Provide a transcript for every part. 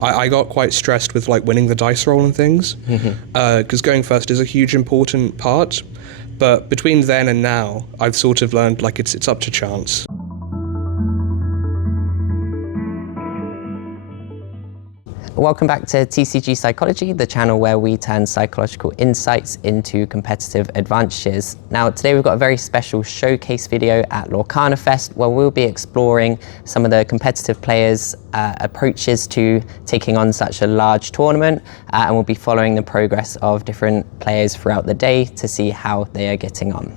I got quite stressed with like winning the dice roll and things, because going first is a huge important part. But between then and now, I've sort of learned like it's up to chance. Welcome back to TCG Psychology, the channel where we turn psychological insights into competitive advantages. Now, today we've got a very special showcase video at Lorcana Fest where we'll be exploring some of the competitive players' approaches to taking on such a large tournament, and we'll be following the progress of different players throughout the day to see how they are getting on.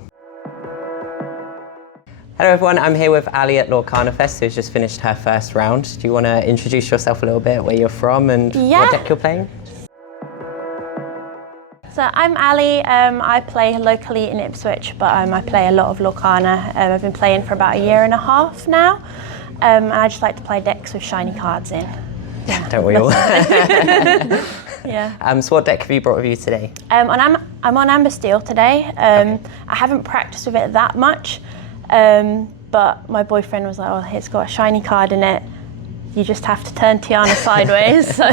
Hello everyone, I'm here with Ali at Lorcana Fest, who's just finished her first round. Do you want to introduce yourself a little bit, where you're from and what deck you're playing? So I'm Ali, I play locally in Ipswich, but I play a lot of Lorcana. I've been playing for about a year and a half now, and I just like to play decks with shiny cards in. Yeah, don't we all? Yeah. So what deck have you brought with you today? I'm on Amber Steel today. I haven't practiced with it that much. But my boyfriend was like, oh, it's got a shiny card in it. You just have to turn Tiana sideways, so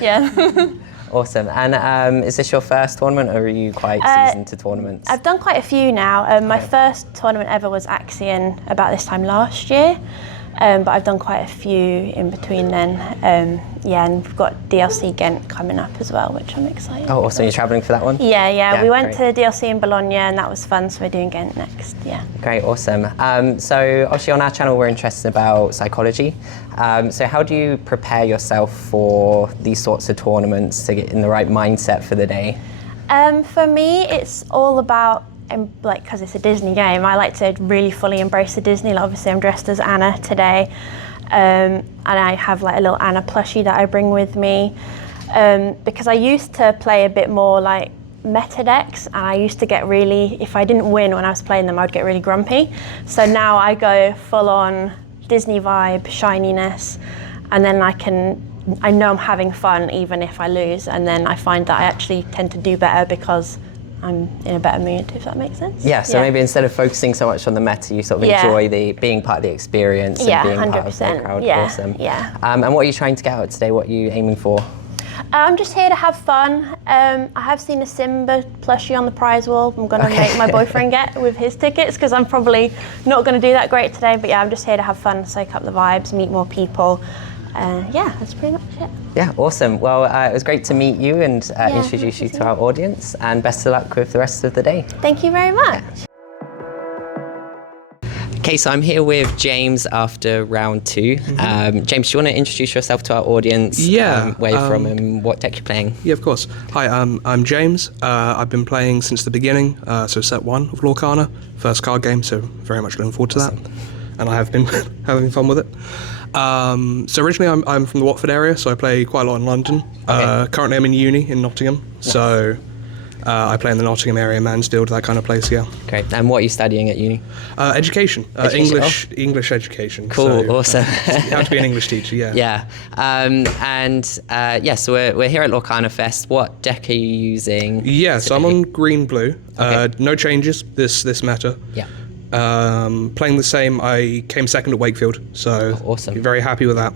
yeah. Awesome. And is this your first tournament, or are you quite seasoned to tournaments? I've done quite a few now. My first tournament ever was Axion about this time last year. But I've done quite a few in between then. And we've got DLC Ghent coming up as well, which I'm excited Oh, awesome. You're travelling for that one? Yeah. We went to DLC in Bologna and that was fun, so we're doing Ghent next, yeah. Great, awesome. So obviously on our channel we're interested about psychology. So how do you prepare yourself for these sorts of tournaments to get in the right mindset for the day? For me, it's all about because it's a Disney game, I like to really fully embrace the Disney. Like, obviously I'm dressed as Anna today, and I have like a little Anna plushie that I bring with me, because I used to play a bit more like meta decks, and I used to get really, if I didn't win when I was playing them, I'd get really grumpy. So now I go full on Disney vibe, shininess, and then I know I'm having fun even if I lose, and then I find that I actually tend to do better because I'm in a better mood, if that makes sense. Yeah, so maybe instead of focusing so much on the meta, you sort of enjoy being part of the experience and being 100%. part of the crowd. Yeah, awesome. Yeah. And what are you trying to get out today? What are you aiming for? I'm just here to have fun. I have seen a Simba plushie on the prize wall. I'm going to make my boyfriend get with his tickets, because I'm probably not going to do that great today. But yeah, I'm just here to have fun, soak up the vibes, meet more people. Yeah, that's pretty much it. Yeah, awesome. Well, it was great to meet you and introduce you to our audience, and best of luck with the rest of the day. Thank you very much. Okay, so I'm here with James after round 2. James, do you want to introduce yourself to our audience? Yeah. Where you're from and what deck you're playing? Yeah, of course. Hi, I'm James. I've been playing since the beginning, so set 1 of Lorcana, first card game, so very much looking forward to that. And I have been having fun with it. So originally I'm from the Watford area, so I play quite a lot in London. Currently I'm in uni in Nottingham, so I play in the Nottingham area, Mansfield, that kind of place, yeah. Great. And what are you studying at uni? Education. English education. Cool, so, awesome. You have to be an English teacher, yeah. Yeah. So we're here at Lorcana Fest. What deck are you using? Yeah, so I'm on green-blue. No changes this meta. Yeah. Playing the same. I came second at Wakefield, so awesome. Very happy with that.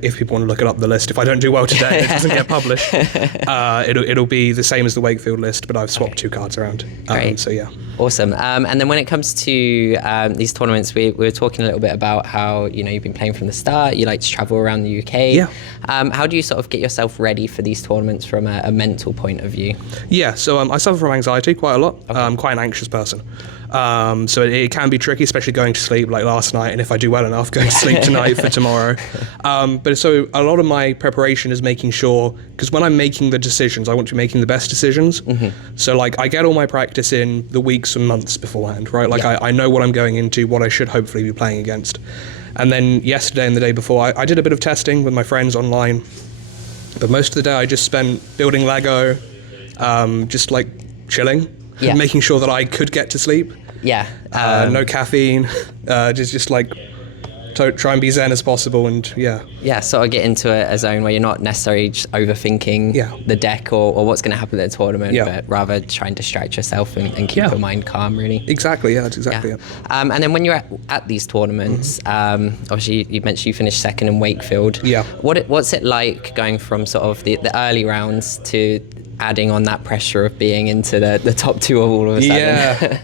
If people want to look it up the list, if I don't do well today, it doesn't get published. It'll be the same as the Wakefield list, but I've swapped 2 cards around. So yeah. Awesome. And then when it comes to these tournaments, we were talking a little bit about how you've been playing from the start. You like to travel around the UK. Yeah. How do you sort of get yourself ready for these tournaments from a mental point of view? Yeah. So I suffer from anxiety quite a lot. I'm quite an anxious person. So it can be tricky, especially going to sleep like last night, and if I do well enough, going to sleep tonight for tomorrow. But so a lot of my preparation is making sure, because when I'm making the decisions, I want to be making the best decisions. So like I get all my practice in the weeks and months beforehand, right? Like I know what I'm going into, what I should hopefully be playing against. And then yesterday and the day before, I did a bit of testing with my friends online, but most of the day I just spent building Lego, just like chilling. Making sure that I could get to sleep. Yeah. No caffeine. Just like try and be zen as possible, and Yeah, sort of get into a zone where you're not necessarily just overthinking the deck or what's going to happen at the tournament, but rather try and distract yourself and keep your mind calm, really. Exactly, that's exactly it. And then when you're at these tournaments, obviously you mentioned you finished second in Wakefield. Yeah. What's it like going from sort of the early rounds to adding on that pressure of being into the top two of all of a sudden?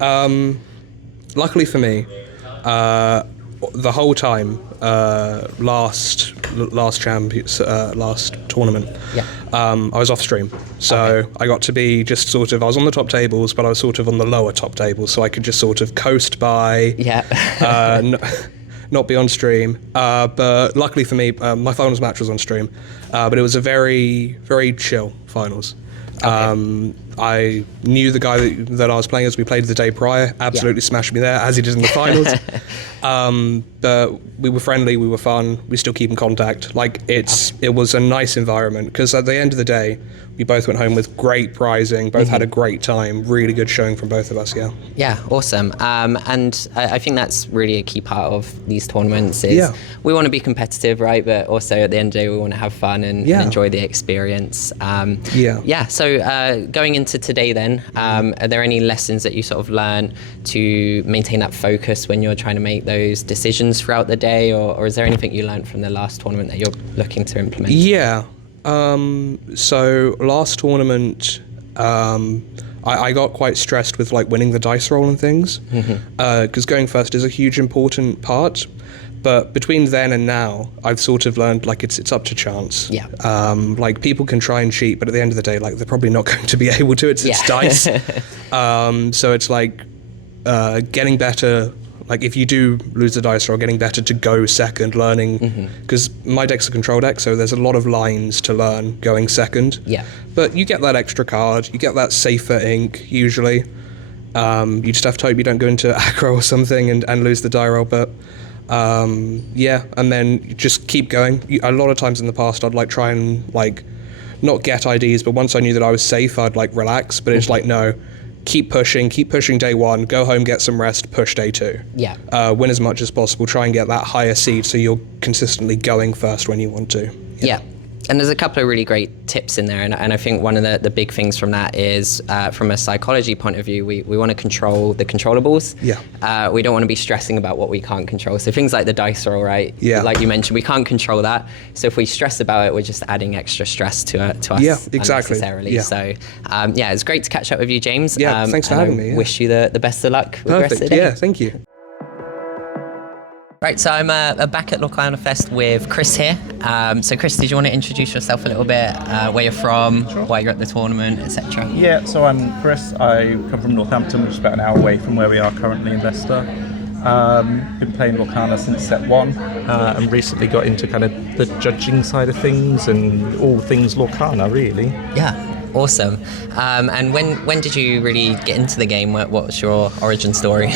Yeah. Luckily for me, the whole time, last tournament, I was off stream. So I got to be just sort of, I was on the top tables, but I was sort of on the lower top tables, so I could just sort of coast by, not be on stream. But luckily for me, my finals match was on stream, but it was a very, very chill finals. I knew the guy that I was playing as. We played the day prior, absolutely smashed me there, as he did in the finals. But we were friendly, we were fun, we still keep in contact. Like, it was a nice environment, because at the end of the day, we both went home with great prizing, both had a great time, really good showing from both of us, Yeah, awesome. And I think that's really a key part of these tournaments is we want to be competitive, right? But also at the end of the day, we want to have fun and enjoy the experience. So going into today then, are there any lessons that you sort of learn to maintain that focus when you're trying to make those decisions throughout the day, or is there anything you learned from the last tournament that you're looking to implement? Yeah. So last tournament, I got quite stressed with like winning the dice roll and things, because going first is a huge important part. But between then and now, I've sort of learned like it's up to chance. Yeah. Like people can try and cheat, but at the end of the day, like they're probably not going to be able to. It's dice. So it's like getting better. Like if you do lose the dice roll, getting better to go second, learning, because my deck's a control deck, so there's a lot of lines to learn going second. Yeah. But you get that extra card, you get that safer ink usually. You just have to hope you don't go into aggro or something and lose the die roll. But and then you just keep going. A lot of times in the past, I'd like try and like not get IDs, but once I knew that I was safe, I'd like relax. But it's like no. Keep pushing day one, go home, get some rest, push day two. Yeah. Win as much as possible, try and get that higher seed so you're consistently going first when you want to. Yeah. And there's a couple of really great tips in there, and I think one of the big things from that is, from a psychology point of view, we want to control the controllables. Yeah. We don't want to be stressing about what we can't control. So things like the dice roll, right? Yeah. Like you mentioned, we can't control that. So if we stress about it, we're just adding extra stress to us unnecessarily. Yeah. So it's great to catch up with you, James. Yeah, thanks for having me. Yeah. Wish you the best of luck with the rest of the day. Yeah, thank you. Right, so I'm back at Lorcana Fest with Chris here. So Chris, did you want to introduce yourself a little bit, where you're from, why you're at the tournament, etc.? Yeah, so I'm Chris. I come from Northampton, which is about an hour away from where we are currently in Leicester. Been playing Lorcana since set one, and recently got into kind of the judging side of things and all things Lorcana, really. Yeah. Awesome. And when did you really get into the game? What's your origin story?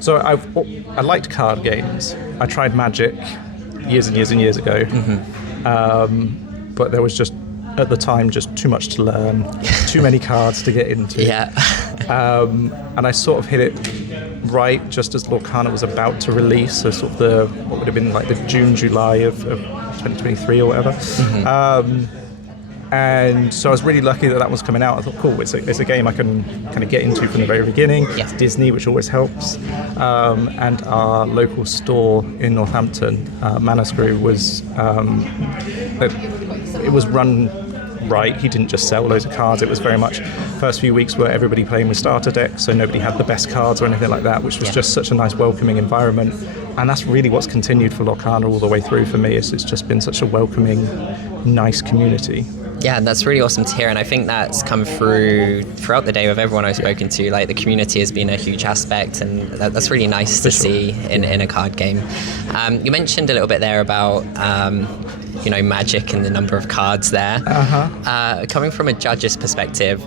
So I liked card games. I tried Magic years and years and years ago, but there was just, at the time, just too much to learn, too many cards to get into. Yeah. And I sort of hit it right just as Lorcana was about to release, so sort of what would have been like the June, July of 2023 or whatever. And so I was really lucky that was coming out. I thought, cool, it's a game I can kind of get into from the very beginning. Yes. Disney, which always helps. And our local store in Northampton, Manascrew, was it was run right. He didn't just sell loads of cards. It was very much first few weeks were everybody playing with starter decks, so nobody had the best cards or anything like that, which was just such a nice welcoming environment. And that's really what's continued for Lorcana all the way through for me. It's just been such a welcoming, nice community. Yeah, that's really awesome to hear, and I think that's come throughout the day with everyone I've spoken to. Like, the community has been a huge aspect, and that's really nice to see in a card game. You mentioned a little bit there about Magic and the number of cards there. Coming from a judge's perspective,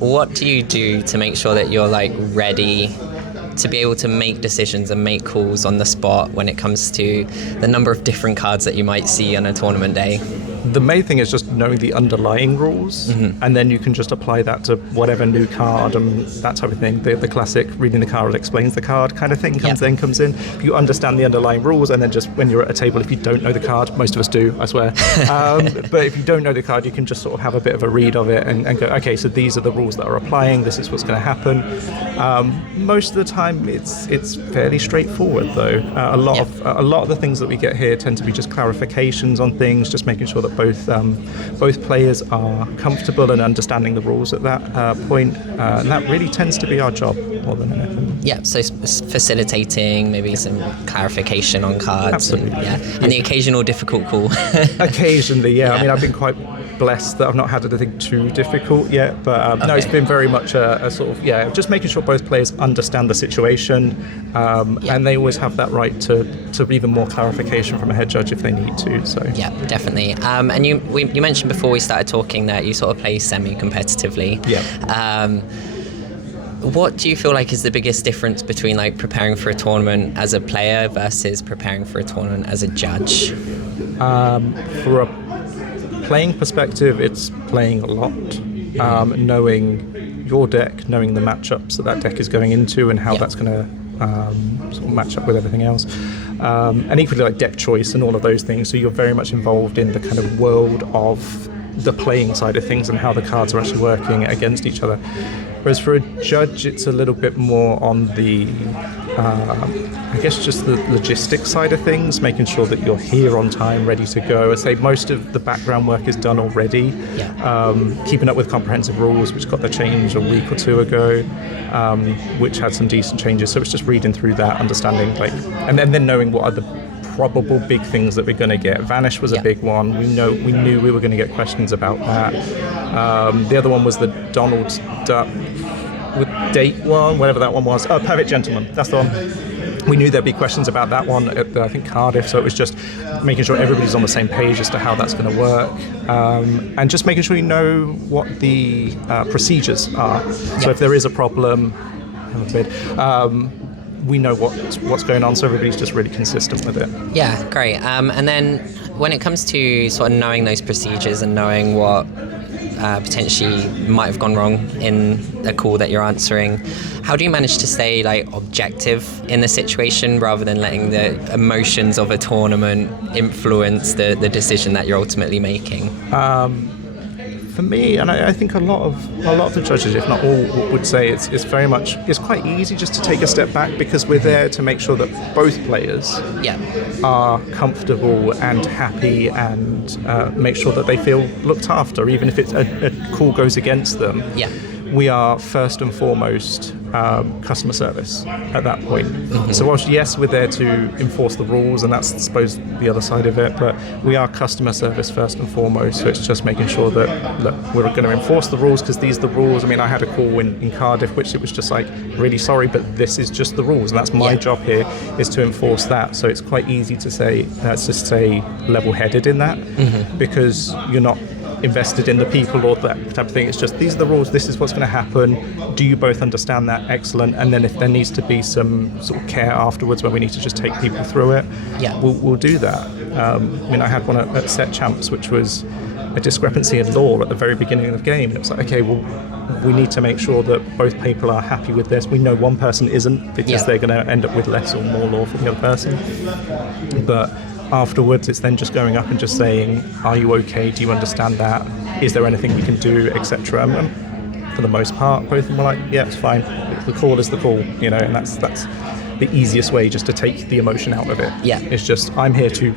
what do you do to make sure that you're like ready to be able to make decisions and make calls on the spot when it comes to the number of different cards that you might see on a tournament day? the main thing is just knowing the underlying rules, and then you can just apply that to whatever new card and that type of thing. The classic reading the card explains the card kind of thing comes in. If you understand the underlying rules, and then just when you're at a table, if you don't know the card, most of us do, I swear, but if you don't know the card, you can just sort of have a bit of a read of it and go, okay, so these are the rules that are applying, this is what's going to happen. Most of the time it's fairly straightforward though. A lot of the things that we get here tend to be just clarifications on things, just making sure that both players are comfortable and understanding the rules at that point, and that really tends to be our job more than anything. Yeah, so facilitating, maybe some clarification on cards. Absolutely. And the occasional difficult call. Occasionally, I mean, I've been quite blessed that I've not had anything too difficult yet, but no, it's been very much a sort of, just making sure both players understand the situation, and they always have that right to even more clarification from a head judge if they need to. So yeah, definitely. And you mentioned before we started talking that you sort of play semi-competitively. Yeah. What do you feel like is the biggest difference between like preparing for a tournament as a player versus preparing for a tournament as a judge? For a playing perspective, it's playing a lot, knowing your deck, knowing the matchups that deck is going into and how that's going to sort of match up with everything else, and equally like deck choice and all of those things. So you're very much involved in the kind of world of the playing side of things and how the cards are actually working against each other. Whereas for a judge, it's a little bit more on the, I guess, just the logistics side of things, making sure that you're here on time, ready to go. I say most of the background work is done already. Keeping up with comprehensive rules, which got the change a week or two ago, which had some decent changes. So it's just reading through that, understanding, and then knowing what are the probable big things that we're going to get. Vanish was a big one. We knew we were going to get questions about that. The other one was the Donald Duck with date one, whatever that one was. Oh, Perfect Gentleman. That's the one. We knew there'd be questions about that one at I think Cardiff. So it was just making sure everybody's on the same page as to how that's going to work, and just making sure you know what the procedures are. So if there is a problem, we know what's going on, so everybody's just really consistent with it. Yeah, great. And then when it comes to sort of knowing those procedures and knowing what potentially might have gone wrong in a call that you're answering, how do you manage to stay like objective in the situation rather than letting the emotions of a tournament influence the decision that you're ultimately making? For me, and I think a lot of the judges, if not all, would say it's quite easy just to take a step back, because we're there to make sure that both players are comfortable and happy, and make sure that they feel looked after, even if it's a call goes against them. We are first and foremost customer service at that point. So whilst yes, we're there to enforce the rules, and that's I suppose the other side of it, but we are customer service first and foremost. So it's just making sure that, look, we're going to enforce the rules because these are the rules. I mean, I had a call in Cardiff which it was just like, really sorry, but this is just the rules, and that's my job here, is to enforce that. So it's quite easy to say, let's just say level-headed in that, because you're not invested in the people or that type of thing. It's just, these are the rules, this is what's going to happen. Do you both understand that? Excellent. And then if there needs to be some sort of care afterwards where we need to just take people through it, we'll do that. I mean, I had one at Set Champs, which was a discrepancy in law at the very beginning of the game. And it was like, okay, well, we need to make sure that both people are happy with this. We know one person isn't, because they're going to end up with less or more law for the other person. But afterwards, it's then just going up and just saying, are you okay? Do you understand that? Is there anything we can do, etc.? For the most part, both of them were like, yeah, it's fine. The call is the call, and that's the easiest way just to take the emotion out of it. It's just, I'm here to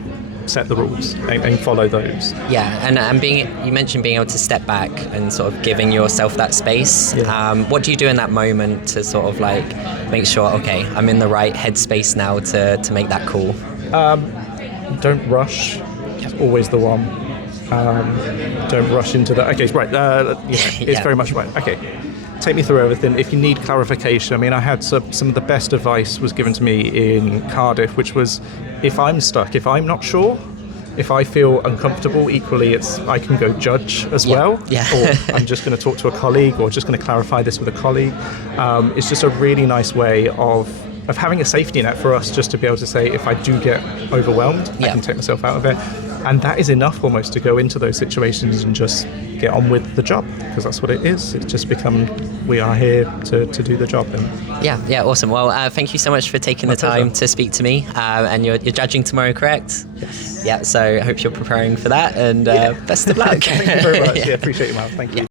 set the rules and follow those. And you mentioned being able to step back and sort of giving yourself that space. What do you do in that moment to sort of like make sure, okay, I'm in the right headspace now to make that call? Don't rush. It's always the one. Don't rush into that. Okay, right. It's very much right. Okay, take me through everything. If you need clarification, I mean, I had some of the best advice was given to me in Cardiff, which was, if I'm stuck, if I'm not sure, if I feel uncomfortable, equally, I can go judge as well. Or I'm just going to talk to a colleague, or just going to clarify this with a colleague. It's just a really nice way of having a safety net for us, just to be able to say, if I do get overwhelmed, I can take myself out of it. And that is enough almost to go into those situations and just get on with the job, because that's what it is. It's just become, we are here to do the job. And Yeah, awesome. Well, thank you so much for taking the time to speak to me. And you're judging tomorrow, correct? Yes. Yeah, so I hope you're preparing for that, and best of luck. Thank you very much. Yeah, appreciate you, Mal. Thank you.